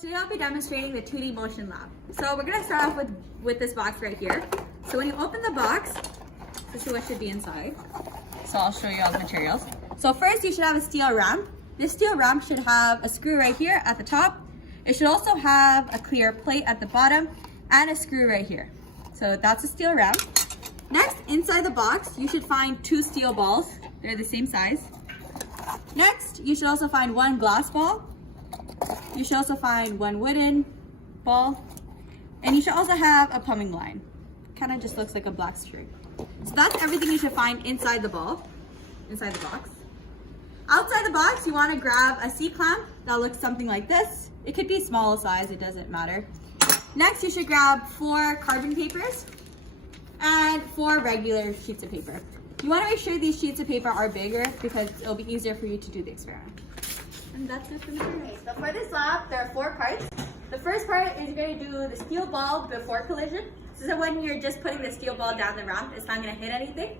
Today I'll be demonstrating the 2D Motion Lab. So we're gonna start off with this box right here. So when you open the box, this is what should be inside. So I'll show you all the materials. So first you should have a steel ramp. This steel ramp should have a screw right here at the top. It should also have a clear plate at the bottom and a screw right here. So that's a steel ramp. Next, inside the box, you should find 2 steel balls. They're the same size. Next, you should also find 1 glass ball. You should also find 1 wooden ball. And you should also have a plumbing line. Kind of just looks like a black string. So that's everything you should find inside the box. Outside the box, you want to grab a C-clamp that looks something like this. It could be small size, it doesn't matter. Next, you should grab 4 carbon papers and 4 regular sheets of paper. You want to make sure these sheets of paper are bigger because it'll be easier for you to do the experiment. And that's it for the material. Okay, so for this lab, there are 4 parts. The first part is you're going to do the steel ball before collision. So when you're just putting the steel ball down the ramp, it's not going to hit anything.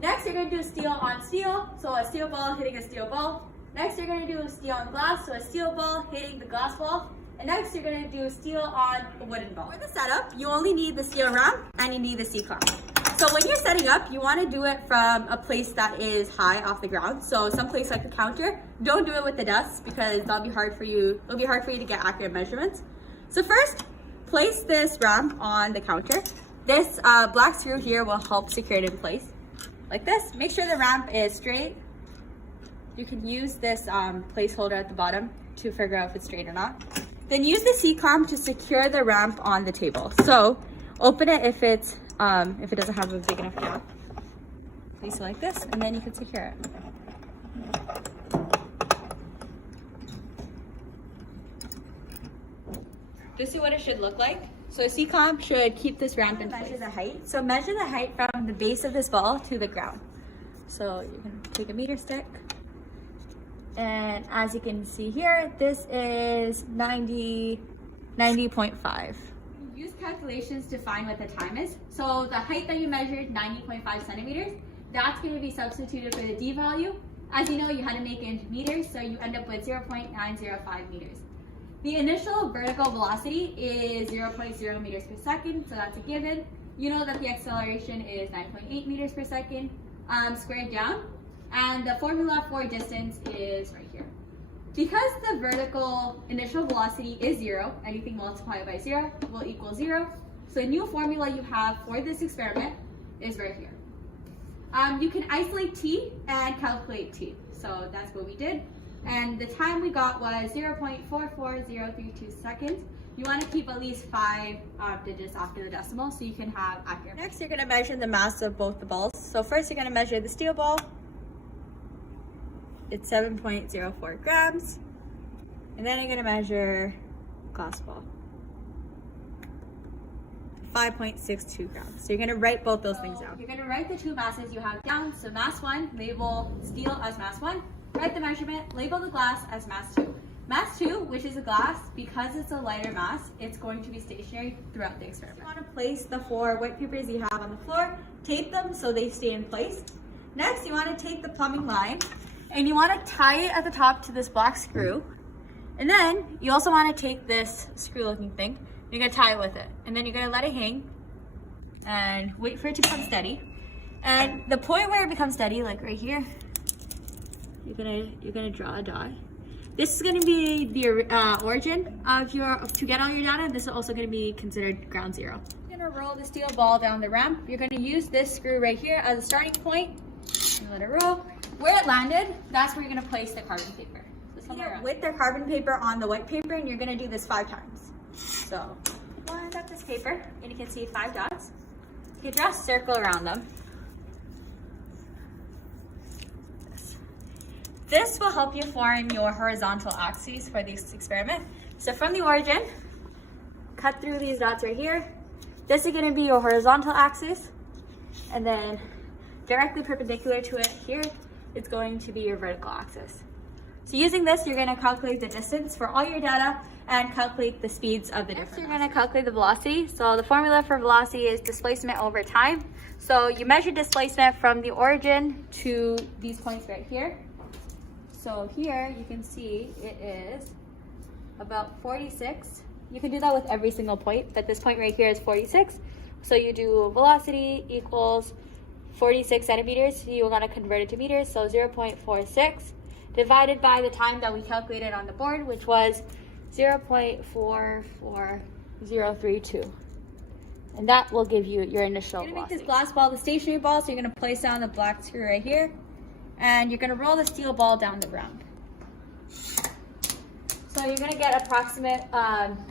Next, you're going to do steel on steel, so a steel ball hitting a steel ball. Next, you're going to do steel on glass, so a steel ball hitting the glass ball. And next, you're going to do steel on a wooden ball. For the setup, you only need the steel ramp and you need the C-clamp. So when you're setting up, you want to do it from a place that is high off the ground. So some place like the counter. Don't do it with the desk because that'll be hard for you. It'll be hard for you to get accurate measurements. So first, place this ramp on the counter. This black screw here will help secure it in place, like this. Make sure the ramp is straight. You can use this placeholder at the bottom to figure out if it's straight or not. Then use the C-clamp to secure the ramp on the table. So open it if it doesn't have a big enough gap. Place it like this, and then you can secure it. This is what it should look like. So a C-clamp should keep this ramp in place. Measure the height. So measure the height from the base of this ball to the ground. So you can take a meter stick. And as you can see here, this is 90.5. Use calculations to find what the time is. So the height that you measured, 90.5 centimeters, that's going to be substituted for the D value. As you know, you had to make it into meters, so you end up with 0.905 meters. The initial vertical velocity is 0.0 meters per second, so that's a given. You know that the acceleration is 9.8 meters per second squared down. And the formula for distance is right here. Because the vertical initial velocity is 0, anything multiplied by 0 will equal 0. So the new formula you have for this experiment is right here. You can isolate t and calculate t. So that's what we did. And the time we got was 0.44032 seconds. You want to keep at least 5 digits after the decimal so you can have accurate. Next, you're going to measure the mass of both the balls. So first, you're going to measure the steel ball. It's 7.04 grams. And then you're going to measure glass ball. 5.62 grams. So you're going to write both those things down. You're going to write the 2 masses you have down. So mass 1, label steel as mass 1. Write the measurement, label the glass as mass 2. Mass 2, which is a glass, because it's a lighter mass, it's going to be stationary throughout the experiment. You want to place the 4 white papers you have on the floor, tape them so they stay in place. Next, you want to take the plumbing line and you want to tie it at the top to this black screw. And then you also want to take this screw looking thing, you're going to tie it with it. And then you're going to let it hang and wait for it to become steady. And the point where it becomes steady, like right here, you're gonna draw a dot. This is gonna be the origin of to get all your data. This is also gonna be considered ground zero. You're gonna roll the steel ball down the ramp. You're gonna use this screw right here as a starting point. You let it roll. Where it landed, that's where you're gonna place the carbon paper. So with the carbon paper on the white paper, and you're gonna do this 5 times. So line up this paper, and you can see 5 dots. You can draw a circle around them. This will help you form your horizontal axes for this experiment. So from the origin, cut through these dots right here. This is gonna be your horizontal axis. And then directly perpendicular to it here, it's going to be your vertical axis. So using this, you're gonna calculate the distance for all your data and calculate the speeds of the different. Next, you're gonna calculate the velocity. So the formula for velocity is displacement over time. So you measure displacement from the origin to these points right here. So here you can see it is about 46. You can do that with every single point, but this point right here is 46. So you do velocity equals 46 centimeters. You want to convert it to meters, so 0.46 divided by the time that we calculated on the board, which was 0.44032. And that will give you your initial velocity. You're gonna make this glass ball the stationary ball, so you're gonna place down the black screw right here, and you're gonna roll the steel ball down the ground. So you're gonna get approximate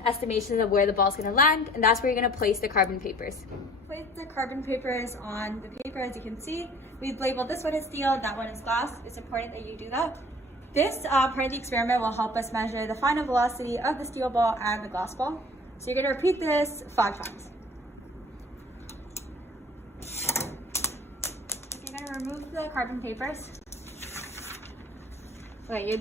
estimations of where the ball's gonna land, and that's where you're gonna place the carbon papers. Place the carbon papers on the paper. As you can see, we've labeled this one as steel, that one is glass. It's important that you do that. This part of the experiment will help us measure the final velocity of the steel ball and the glass ball. So you're gonna repeat this 5 times. You're gonna remove the carbon papers. Okay,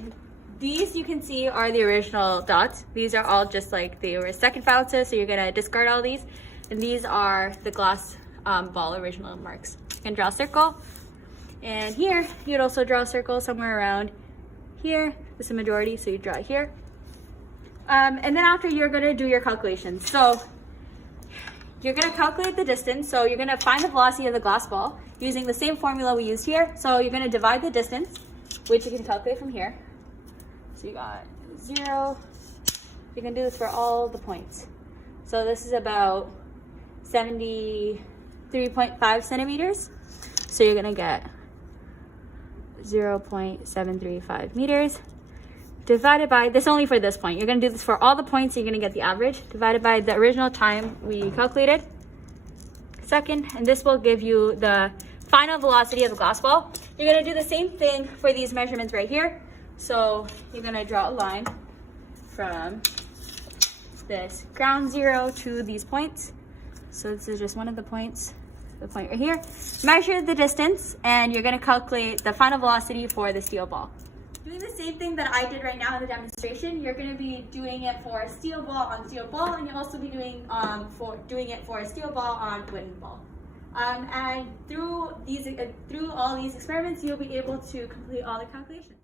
these you can see are the original dots. These are all just like they were second ounces, so you're gonna discard all these. And these are the glass ball original marks. You can draw a circle. And here, you'd also draw a circle somewhere around here. This is the majority, so you draw it here. And then after, you're gonna do your calculations. So you're gonna calculate the distance. So you're gonna find the velocity of the glass ball using the same formula we used here. So you're gonna divide the distance, which you can calculate from here. So you got 0. You can do this for all the points. So this is about 73.5 centimeters. So you're gonna get 0.735 meters divided by, this only for this point. You're gonna do this for all the points, so you're gonna get the average, divided by the original time we calculated, second, and this will give you the final velocity of the glass ball. You're gonna do the same thing for these measurements right here. So you're gonna draw a line from this ground zero to these points. So this is just one of the points, the point right here. Measure the distance, and you're gonna calculate the final velocity for the steel ball. Doing the same thing that I did right now in the demonstration, you're gonna be doing it for a steel ball on steel ball, and you'll also be doing it for a steel ball on wooden ball. And through all these experiments, you'll be able to complete all the calculations.